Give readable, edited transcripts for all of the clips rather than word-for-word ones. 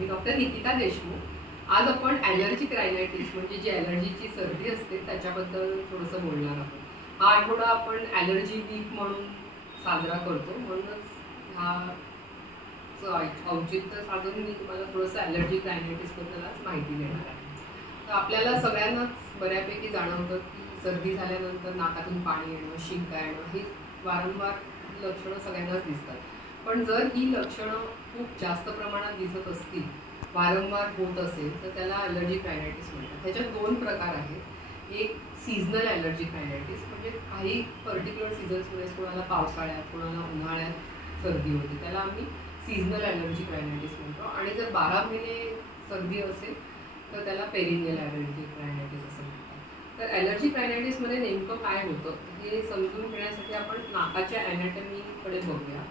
मी doctor Nikita Deshmukh. आज आपण allergic रायनायटिस म्हणजे जी ॲलर्जीची सर्दी असते त्याच्याबद्दल थोडंसं बोलणार आहोत। हा आठवडा आपण ॲलर्जी वीक म्हणून साजरा करतो, म्हणूनच हा औचित्य साधून मी तुम्हाला थोडंसं ॲलर्जिक रायनायटिसबद्दल आज माहिती देणार आहे। तर आपल्याला सगळ्यांनाच बऱ्यापैकी जाणवतं की सर्दी झाल्यानंतर नाकातून पाणी येणं, शिंका येणं ही वारंवार लक्षणं सगळ्यांनाच दिसतात। पण जर ही लक्षणं खूप जास्त प्रमाणात दिसत असतील, वारंवार होत असेल, तर त्याला ॲलर्जिक रायनायटिस म्हणतात। त्याच्यात दोन प्रकार आहेत। एक सीझनल ॲलर्जिक रायनायटिस, म्हणजे काही पर्टिक्युलर सीझन्समध्ये कोणाला पावसाळ्यात, कोणाला उन्हाळ्यात सर्दी होते, त्याला आम्ही सीझनल ॲलर्जिक रायनायटिस म्हणतो। आणि जर 12 महिने सर्दी असेल तर त्याला पेरिनियल ॲलर्जिक रायनायटिस असं म्हणतात। तर ॲलर्जिक रायनायटिसमध्ये नेमकं काय होतं हे समजून घेण्यासाठी आपण नाकाच्या ॲनाटमीकडे बघूया।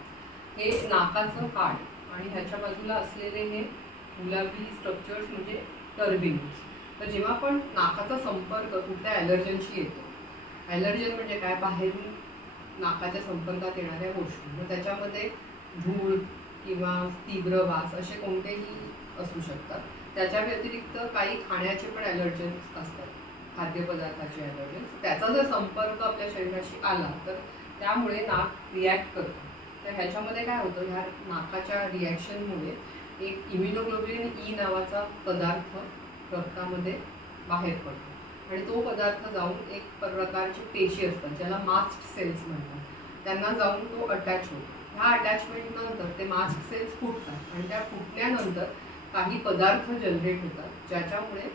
हे नाकाचं काठ आणि ह्याच्या बाजूला असलेले हे गुलाबी स्ट्रक्चर्स म्हणजे टर्बिनल्स। तर जेव्हा पण नाकाचा संपर्क कुठल्या ॲलर्जनशी येतो, ॲलर्जन म्हणजे काय, बाहेरून नाकाच्या संपर्कात येणाऱ्या गोष्टी, मग त्याच्यामध्ये धूळ किंवा तीव्र वास असे कोणतेही असू शकतात। त्याच्या व्यतिरिक्त काही खाण्याचे पण ॲलर्जन्स असतात, खाद्यपदार्थाचे ॲलर्जन्स। त्याचा जर संपर्क आपल्या शरीराशी आला तर त्यामुळे नाक रिॲक्ट करतं। तर ह्याच्यामध्ये काय होतं, ह्या नाकाच्या रिॲक्शनमुळे एक इम्युनोग्लोब्युलिन ई नावाचा पदार्थ रक्तामध्ये बाहेर पडतो आणि तो पदार्थ जाऊन एक प्रकारचे पेशी असतात ज्याला मास्ट सेल्स म्हणतात, त्यांना जाऊन तो अटॅच होतो। ह्या अटॅचमेंट नंतर ते मास्ट सेल्स फुटतात आणि त्या फुटल्यानंतर काही पदार्थ जनरेट होतात ज्याच्यामुळे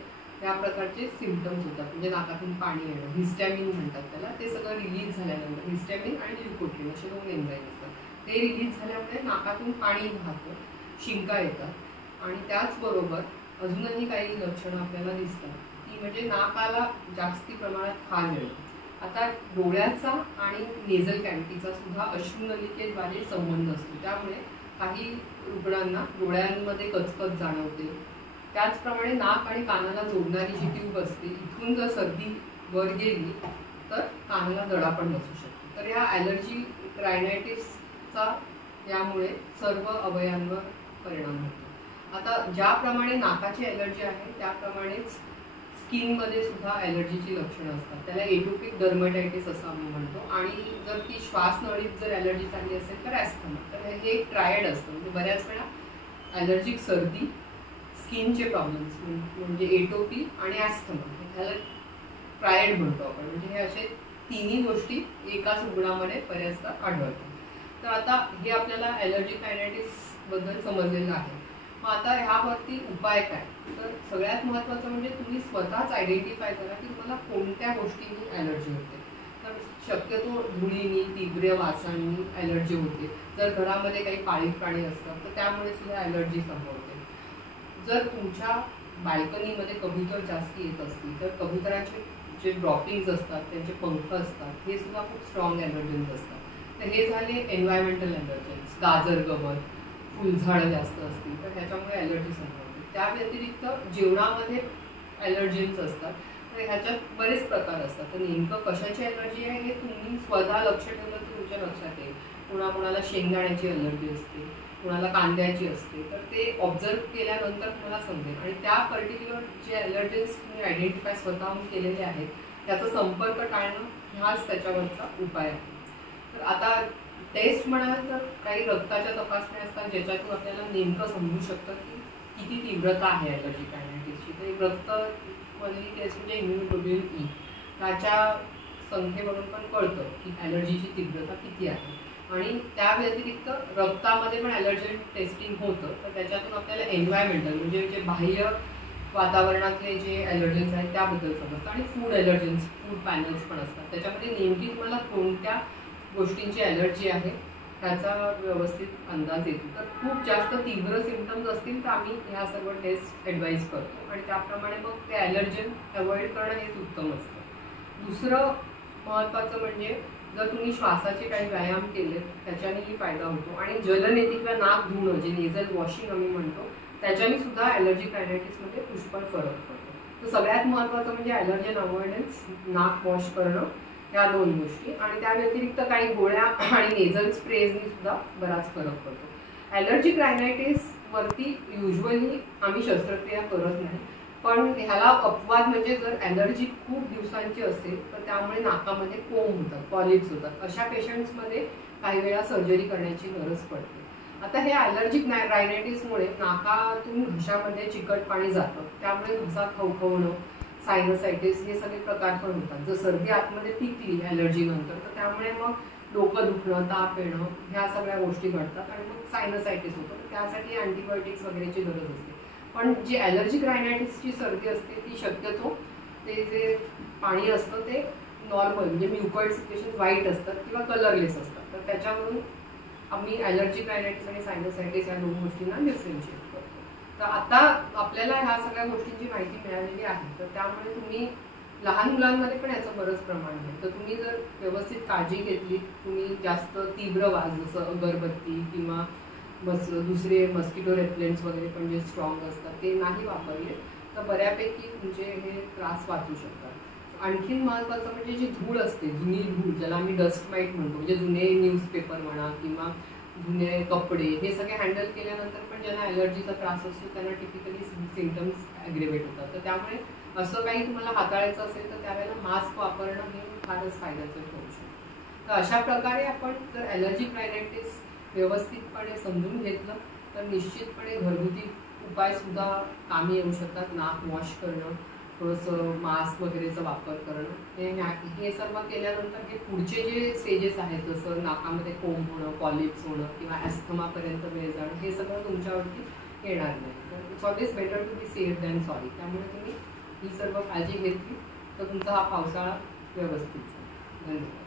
या प्रकारचे सिम्पटम्स होतात, म्हणजे नाकातून पाणी येणं, हिस्टॅमिन म्हणतात त्याला। ते सगळं रिलीज झाल्यानंतर, हिस्टॅमिन आणि ल्युकोट्रीन असे दोन एन्झाईम असतात, ते रिलीज झाल्यामुळे नाकातून पाणी वाहतं, शिंका येतात आणि त्याचबरोबर अजूनही काही लक्षणं आपल्याला दिसतात, ती म्हणजे नाकाला जास्ती प्रमाणात खाज येणं। आता डोळ्याचा आणि नेझल कॅव्हिटीचा सुद्धा अश्रुनलिकेद्वारे संबंध असतो, त्यामुळे काही रुग्णांना डोळ्यांमध्ये कचकच जाणवते। त्याचप्रमाणे नाक आणि कानाला जोडणारी जी ट्यूब असते, इथून जर सर्दी वर गेली तर कानाला दडा पण बसू शकतो। तर या ॲलर्जिक रायनायटिसचा यामुळे सर्व अवयवांवर परिणाम होतो। आता ज्याप्रमाणे नाकाची ॲलर्जी आहे त्याप्रमाणेच स्किनमध्ये सुद्धा ॲलर्जीची लक्षणं असतात, त्याला एटोपिक डर्मेटायटिस असं आम्ही म्हणतो। आणि जर ती श्वासनळीत जर ॲलर्जी झाली असेल तर ॲस्थमा। तर हे एक ट्रायड असतं, म्हणजे बऱ्याच वेळा ॲलर्जिक सर्दी, स्किनचे प्रॉब्लेम्स म्हणजे एटोपी आणि ॲस्थमा, ह्याला ट्रायड म्हणतो आपण। म्हणजे हे असे तिन्ही गोष्टी एकाच रुग्णामध्ये बऱ्याचदा आढळतात। तर आता हे आपल्याला ॲलर्जिक रायनायटिस बद्दल समजलेलं आहे। मग आता ह्यावरती उपाय काय, तर सगळ्यात महत्त्वाचं म्हणजे तुम्ही स्वतःच आयडेंटिफाय करा की तुम्हाला कोणत्या गोष्टींनी ॲलर्जी होते। तर शक्यतो धुळीनी, तीव्र वासांनी ॲलर्जी होते। जर घरामध्ये काही पाळीव प्राणी असतात तर त्यामुळे सुद्धा ॲलर्जी संभवते। जर तुमच्या बाल्कनीमध्ये कबूतर जास्ती येत असतील तर कबुतरांचे जे ड्रॉपिंग्स असतात, त्यांचे पंख असतात, हे सुद्धा खूप स्ट्रॉंग ॲलर्जन्स असतात। तर हे झाले एन्व्हायरमेंटल ॲलर्जन्स। गाजर, गवत, फुलझाडं जास्त असतील तर ह्याच्यामुळे ॲलर्जी संभवते। त्या व्यतिरिक्त जेवणामध्ये ॲलर्जन्स असतात, तर ह्याच्यात बरेच प्रकार असतात। तर नेमकं कशाची ॲलर्जी आहे हे तुम्ही स्वतः लक्ष ठेवलं तर तुमच्या लक्षात येईल। कोणाकोणाला शेंगदाण्याची ॲलर्जी असते, कोणाला कांद्याची असते, तर ते ऑब्झर्व केल्यानंतर तुम्हाला समजेल। आणि त्या पर्टिक्युलर जे ॲलर्जन्स तुम्ही आयडेंटिफाय स्वतःहून केलेले आहेत त्याचा संपर्क टाळणं हाच त्याच्यावरचा उपाय आहे। तर आता टेस्ट म्हणाल तर काही रक्ताच्या तपासण्या असतात ज्याच्यातून आपल्याला नेमकं समजू शकतं की किती तीव्रता आहे ॲलर्जिक रायनायटिसची। तर एक रक्तमधली टेस्ट म्हणजे इम्युनोग्लोब्युलिन ई, त्याच्या संख्येवरून पण कळतं की ॲलर्जीची तीव्रता किती आहे। आणि त्या व्यतिरिक्त रक्तामध्ये पण ॲलर्जन टेस्टिंग होतं, तर त्याच्यातून आपल्याला एन्व्हायरमेंटल म्हणजे जे बाह्य वातावरणातले जे ॲलर्जन्स आहेत त्याबद्दल समजतं। आणि फूड ॲलर्जन्स, फूड पॅनल्स पण असतात, त्याच्यामध्ये नेमकी तुम्हाला कोणत्या गोष्टींची ॲलर्जी आहे ह्याचा व्यवस्थित अंदाज येतो। तर खूप जास्त तीव्र सिम्पटम्स असतील तर आम्ही ह्या सर्व टेस्ट ॲडवाईज करतो आणि त्याप्रमाणे मग ते ॲलर्जन अवॉइड करणं हेच उत्तम असतं। दुसरं महत्त्वाचं म्हणजे जर तुम्ही श्वासाचे काही व्यायाम केले त्याच्यानेही फायदा होतो। आणि जलनेती किंवा नाक धुणं, जे नेझल वॉशिंग आम्ही म्हणतो, त्याच्याने सुद्धा ॲलर्जिक रायनायटिसमध्ये पुष्कळ फरक पडतो। तर सगळ्यात महत्त्वाचं म्हणजे ॲलर्जन अवॉइडन्स, नाक वॉश करणं, ह्या दोन गोष्टी। आणि त्या व्यतिरिक्त काही गोळ्या आणि नेझल स्प्रेजनी सुद्धा बराच फरक पडतो। ॲलर्जिक रायनायटिस वरती युजली आम्ही शस्त्रक्रिया करत नाही, पण ह्याला अपवाद म्हणजे जर ॲलर्जी खूप दिवसांची असेल तर त्यामुळे नाकामध्ये कोंब होतात, पॉलिप्स होतात, अशा पेशंट्समध्ये काही वेळा सर्जरी करण्याची गरज पडते. आता हे ॲलर्जिक रायनायटिसमुळे नाकातून घशामध्ये चिकट पाणी जातं, त्यामुळे घसा खवखवणं, सायनसायटिस हे सगळे प्रकार पण होतात. जर सर्दी आतमध्ये टिकली ॲलर्जी नंतर तर त्यामुळे मग डोकं दुखणं, ताप येणं ह्या सगळ्या गोष्टी घडतात आणि मग सायनसायटिस होतं. त्यासाठी अँटीबायोटिक्स वगैरेची गरज असते. पण जी ॲलर्जिक रायनायटिसची सर्दी असते ती शक्यतो ते जे पाणी असतं ते नॉर्मल म्हणजे म्युकॉइड सिक्रेशन व्हाईट असतात किंवा कलरलेस असतात. तर त्याच्यावरून आम्ही ॲलर्जिक रायनायटिस आणि सायनसायटिस या दोन गोष्टींना डिफरन्शिएट करतो. तर आता आपल्याला ह्या सगळ्या गोष्टींची माहिती मिळालेली आहे, तर त्यामुळे तुम्ही लहान मुलांमध्ये पण याचं बरंच प्रमाण आहे. तर तुम्ही जर व्यवस्थित काळजी घेतली, तुम्ही जास्त तीव्र वास जसं अगरबत्ती किंवा दुसरे मस्किटो रेपलेंट्स वगैरे पण जे स्ट्रॉंग असतात ते नाही वापरले तर बऱ्यापैकी तुमचे हे त्रास वाचू शकतात. आणखीन महत्त्वाचं म्हणजे जी धूळ असते, जुनी धूळ ज्याला आम्ही डस्ट माईट म्हणतो, म्हणजे जुने न्यूजपेपर म्हणा किंवा जुने कपडे, हे सगळे हँडल केल्यानंतर पण ज्यांना ॲलर्जीचा त्रास असतो त्यांना टिपिकली सिम्पटम्स ॲग्रिवेट होतात. तर त्यामुळे असं काही तुम्हाला हाताळायचं असेल तर त्यावेळेला मास्क वापरणं हे फारच फायद्याचं ठरू शकतं. तर अशा प्रकारे आपण जर ॲलर्जिक रायनायटिस व्यवस्थितपणे समजून घेतलं तर निश्चितपणे घरगुती उपायसुद्धा कामी येऊ शकतात. नाक वॉश करणं, थोडंसं मास्क वगैरेचा वापर करणं, हे सर्व केल्यानंतर हे पुढचे जे स्टेजेस आहेत जसं नाकामध्ये कोंब होणं, पॉलिप्स होणं किंवा ॲस्थमा वेळ जाणं, हे सगळं तुमच्यावरती येणार नाही. तर it's always better to be safe than sorry. त्यामुळे तुम्ही ही सर्व काळजी घेतली तर तुमचा हा पावसाळा व्यवस्थित जाईल. धन्यवाद.